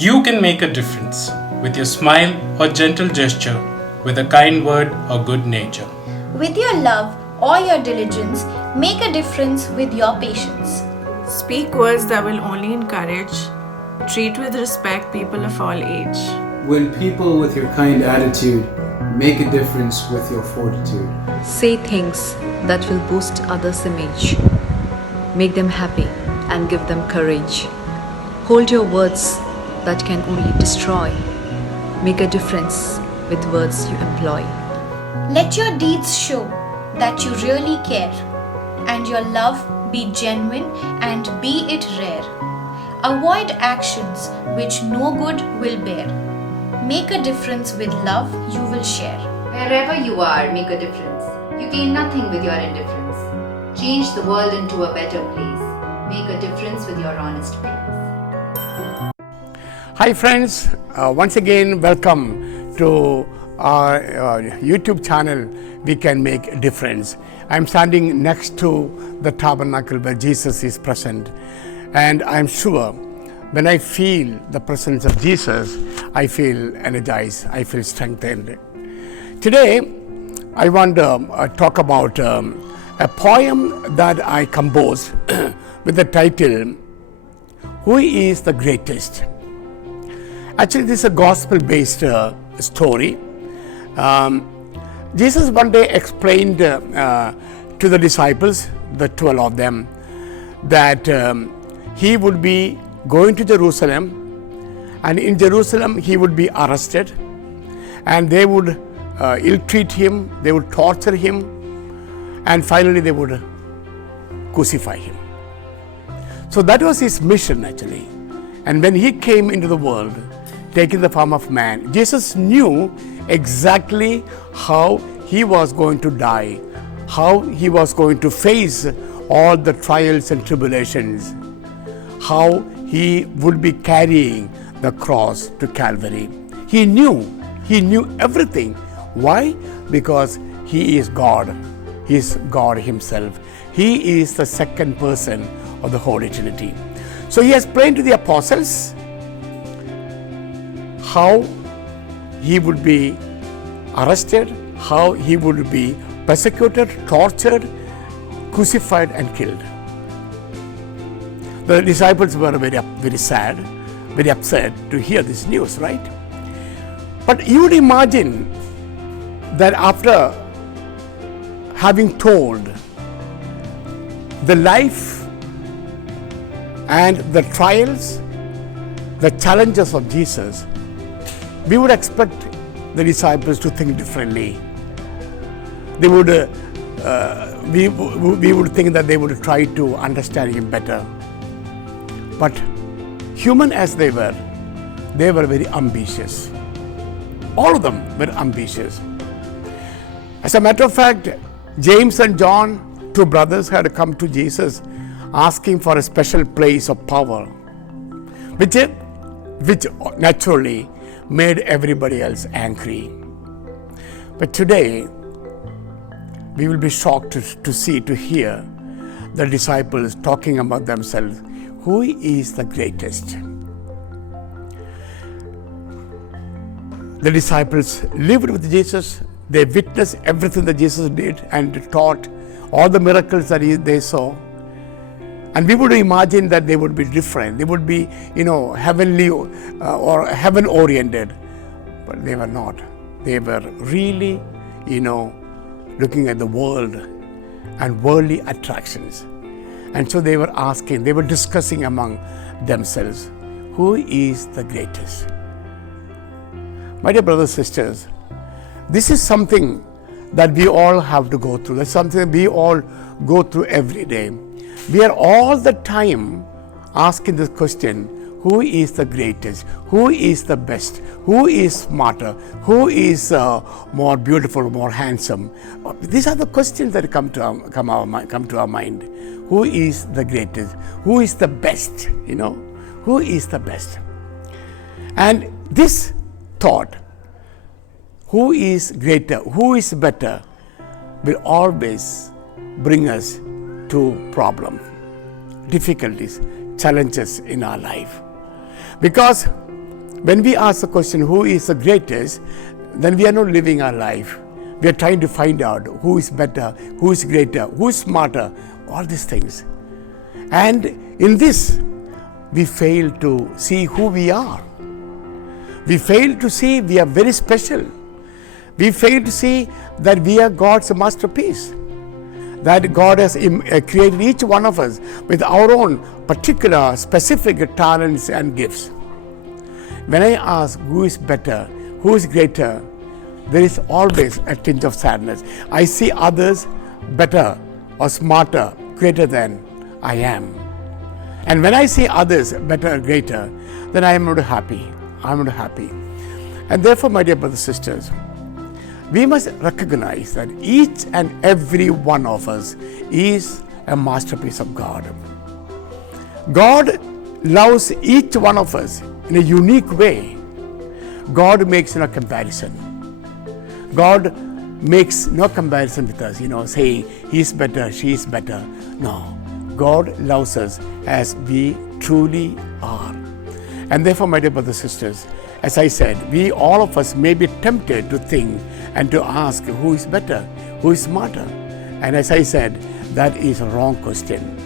You can make a difference with your smile or gentle gesture, with a kind word or good nature. With your love or your diligence, make a difference with your patience. Speak words that will only encourage. Treat with respect people of all age. Win people with your kind attitude. Make a difference with your fortitude. Say things that will boost others' image. Make them happy and give them courage. Hold your words that can only destroy. Make a difference with words you employ. Let your deeds show that you really care, and your love be genuine and be it rare. Avoid actions which no good will bear. Make a difference with love you will share. Wherever you are, make a difference. You gain nothing with your indifference. Change the world into a better place. Make a difference with your honest face. Hi friends, once again welcome to our YouTube channel, We Can Make a Difference. I'm standing next to the tabernacle where Jesus is present, and I'm sure when I feel the presence of Jesus, I feel energized, I feel strengthened. Today, I want to talk about a poem that I composed with the title, Who is the Greatest? Actually, this is a gospel-based story. Jesus one day explained to the disciples, the 12 of them, that he would be going to Jerusalem, and in Jerusalem he would be arrested, and they would ill-treat him, they would torture him, and finally they would crucify him. So that was his mission actually. And when he came into the world, taking the form of man, Jesus knew exactly how he was going to die, how he was going to face all the trials and tribulations, how he would be carrying the cross to Calvary. He knew everything. Why? Because he is God. He is God himself. He is the second person of the Holy Trinity. So he explained to the apostles how he would be arrested, how he would be persecuted, tortured, crucified and killed. The disciples were very sad, very upset to hear this news, right? But you would imagine that after having told the life and the trials, the challenges of Jesus, we would expect the disciples to think differently. They would, we would think that they would try to understand him better. But human as they were very ambitious. All of them were ambitious. As a matter of fact, James and John, two brothers, had come to Jesus asking for a special place of power, which naturally made everybody else angry. But today, we will be shocked to hear the disciples talking about themselves. Who is the greatest? The disciples lived with Jesus. They witnessed everything that Jesus did and taught, all the miracles that they saw. And we would imagine that they would be different. They would be, heavenly or heaven-oriented. But they were not. They were really, looking at the world and worldly attractions. And so they were asking, they were discussing among themselves, who is the greatest? My dear brothers and sisters, this is something that we all have to go through. That's something we all go through every day. We are all the time asking this question, who is the greatest? Who is the best? Who is smarter? Who is more beautiful, more handsome? These are the questions that come to our mind. Who is the greatest? Who is the best? Who is the best? And this thought, who is greater, who is better, will always bring us to problems, difficulties, challenges in our life. Because When we ask the question, who is the greatest, then we are not living our life. We are trying to find out who is better, who is greater, who is smarter, all these things. And in this, we fail to see who we are. We fail to see we are very special. We fail to see that we are God's masterpiece. That God has created each one of us with our own particular, specific talents and gifts. When I ask who is better, who is greater, there is always a tinge of sadness. I see others better or smarter, greater than I am. And when I see others better or greater, then I am not happy. I am not happy. And therefore, my dear brothers and sisters, we must recognize that each and every one of us is a masterpiece of God. God loves each one of us in a unique way. God makes no comparison. God makes no comparison with us, saying he's better, she's better. No. God loves us as we truly are. And therefore, my dear brothers and sisters, as I said, we all of us may be tempted to think and to ask who is better, who is smarter. And as I said, that is a wrong question.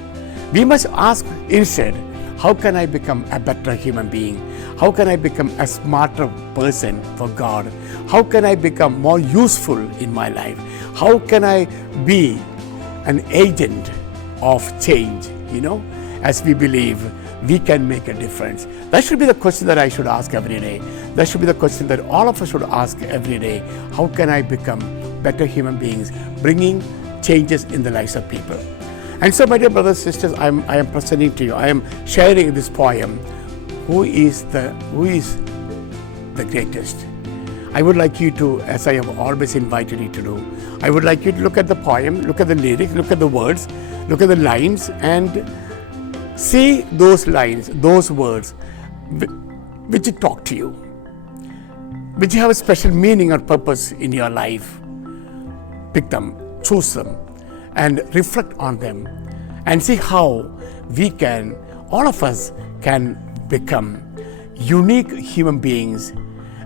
We must ask instead, how can I become a better human being? How can I become a smarter person for God? How can I become more useful in my life? How can I be an agent of change, as we believe we can make a difference? That should be the question that I should ask every day. That should be the question that all of us should ask every day. How can I become better human beings, bringing changes in the lives of people? And so, my dear brothers and sisters, I am presenting to you, I am sharing this poem, who is the greatest. I would like you to, as I have always invited you to do, I would like you to look at the poem, look at the lyrics, look at the words, look at the lines, and see those lines, those words which talk to you, which have a special meaning or purpose in your life. Pick them, choose them, and reflect on them, and see how we can, all of us can become unique human beings,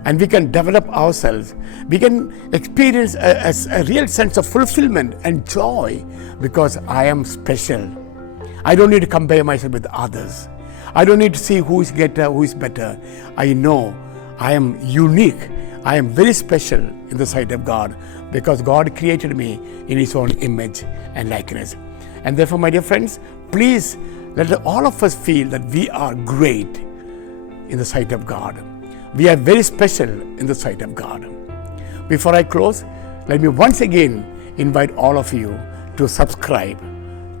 and we can develop ourselves. We can experience a real sense of fulfillment and joy, because I am special. I don't need to compare myself with others. I don't need to see who is greater, who is better. I know I am unique. I am very special in the sight of God, because God created me in His own image and likeness. And therefore, my dear friends, please let all of us feel that we are great in the sight of God. We are very special in the sight of God. Before I close, let me once again invite all of you to subscribe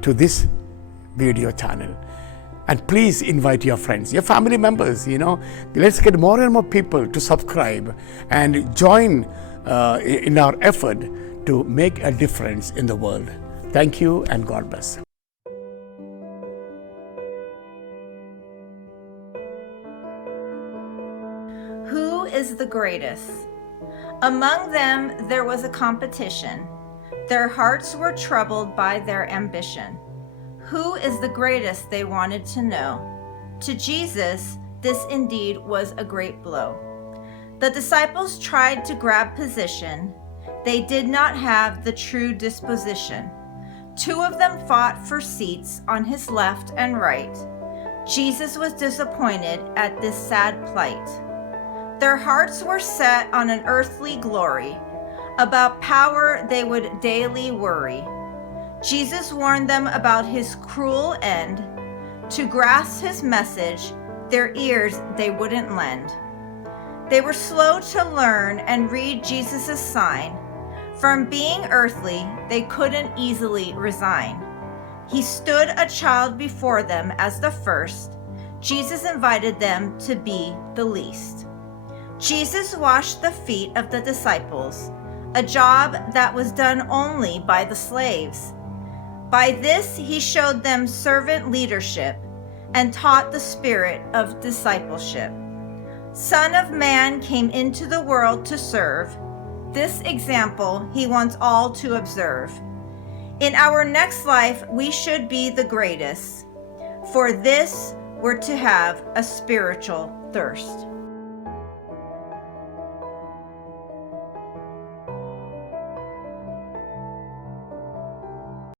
to this video channel. And please invite your friends, your family members, Let's get more and more people to subscribe and join in our effort to make a difference in the world. Thank you and God bless. Who is the greatest? Among them there was a competition. Their hearts were troubled by their ambition. Who is the greatest, they wanted to know. To Jesus, this indeed was a great blow. The disciples tried to grab position. They did not have the true disposition. Two of them fought for seats on his left and right. Jesus was disappointed at this sad plight. Their hearts were set on an earthly glory. About power they would daily worry. Jesus warned them about his cruel end. To grasp his message, their ears they wouldn't lend. They were slow to learn and read Jesus' sign. From being earthly, they couldn't easily resign. He stood a child before them as the first. Jesus invited them to be the least. Jesus washed the feet of the disciples, a job that was done only by the slaves. By this he showed them servant leadership and taught the spirit of discipleship. Son of Man came into the world to serve. This example he wants all to observe. In our next life we should be the greatest. For this we're to have a spiritual thirst.